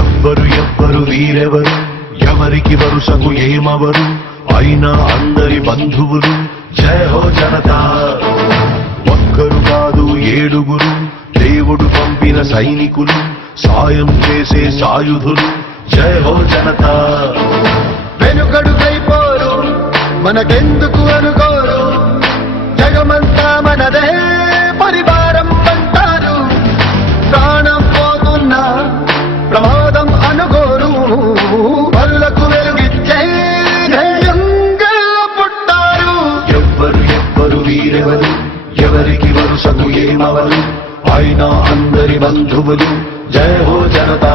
ఎవ్వరు వీరెవరు, ఎవరికి వరుసకు ఏమవరు, అయినా అందరి బంధువులు. జయ హో జనతా. ఒక్కరు కాదు ఏడుగురు, దేవుడు పంపిన సైనికులు, సాయం చేసే సాయుధులు. జయ హో జనతా. వెనుకడుకైపోరు, మనకెందుకు అనుకోరు, జగమంతా మనదే పరివారం అంటారు. ప్రాణం పోతున్నా ప్రమాదం అనుకోరు, వల్లకు వెలుగిచ్చే ధైర్యంగా పుట్టారు. ఎవ్వరు వీరెవరు, ఎవరికి వరుసకు ఏమవరు, అయినా అందరి బంధువులు. జయ హో జనతా.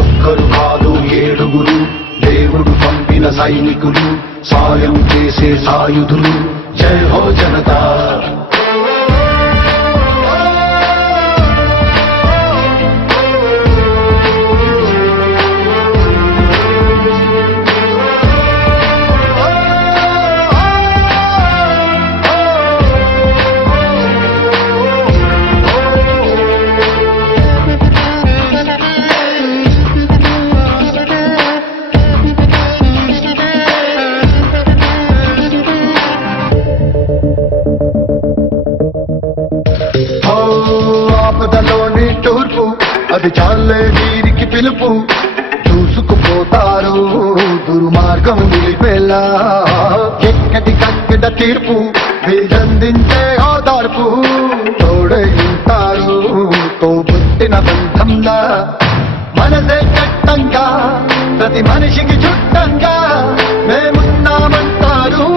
ఒక్కరు కాదు ఏడుగురు, దేవుడు పంపిన సైనికులు, సాయం చేసే సాయుధులు. జయ హో జనతా. ఆపదలోని తూర్పు, అది చాలే వీరికి పిలుపు. చూసుకుపోతారు దుర్మార్గం నిలిపేలా, ఎక్కడి కక్కడ తీర్పు వీరందించే ఓదార్పు. తోడై ఉంటారు తోబుట్టిన బంధంలా, మనసే చట్టంగా ప్రతి మనిషికి చుట్టంగా. మేమున్నామంటారు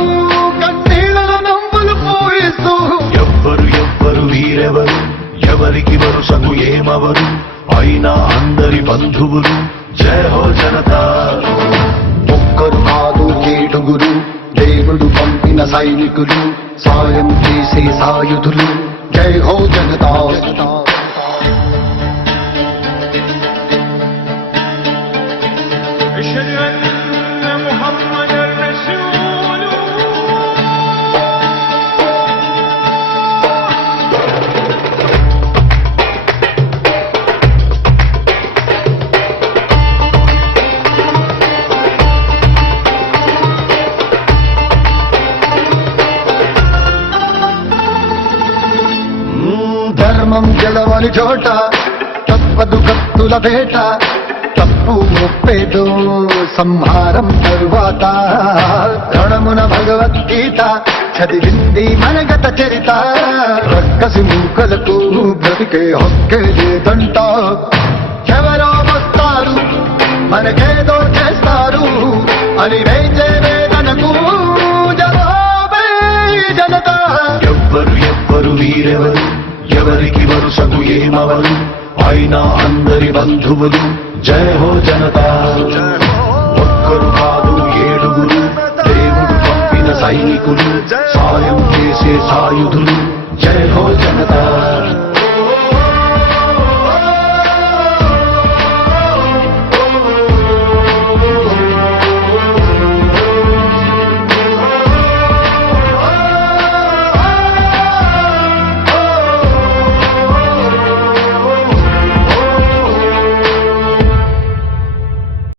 కన్నీళ్ళ నవ్వులు పూయిస్తూ. ఎవ్వరు వీరెవరు, ఎవరికి వరుసకు ఏమవరు, అయినా అందరి బంధువులు. జయ హో జనతా. ఒక్కరు కాదు ఏడుగురు, దేవుడు పంపిన సైనికులు, సాయం చేసే సాయుధులు. జై హో జనతా. ధర్మం గెలవని చోట తప్పదు కత్తుల వేట. తప్పు ఒప్పేదో సంహారం తరువాత, రణమున భగవద్గీత చదివింది మనగత చరిత. రక్కసి మూకలకు బ్రతికే హక్కే లేదంట. ఎవరో వస్తారు మనకేదో చేస్తారు అని వేచే వేదనకు జవాబే జనతా. ఎవ్వరు వీరెవరు, ఎవరికి వరుసకు ఏమవరు, అయినా అందరి బంధువులు. జయ హో జనతా. ఒక్కరు కాదు ఏడుగురు, దేవుడు పంపిన సైనికులు, సాయం చేసే సాయుధులు. జయ హో జనతా.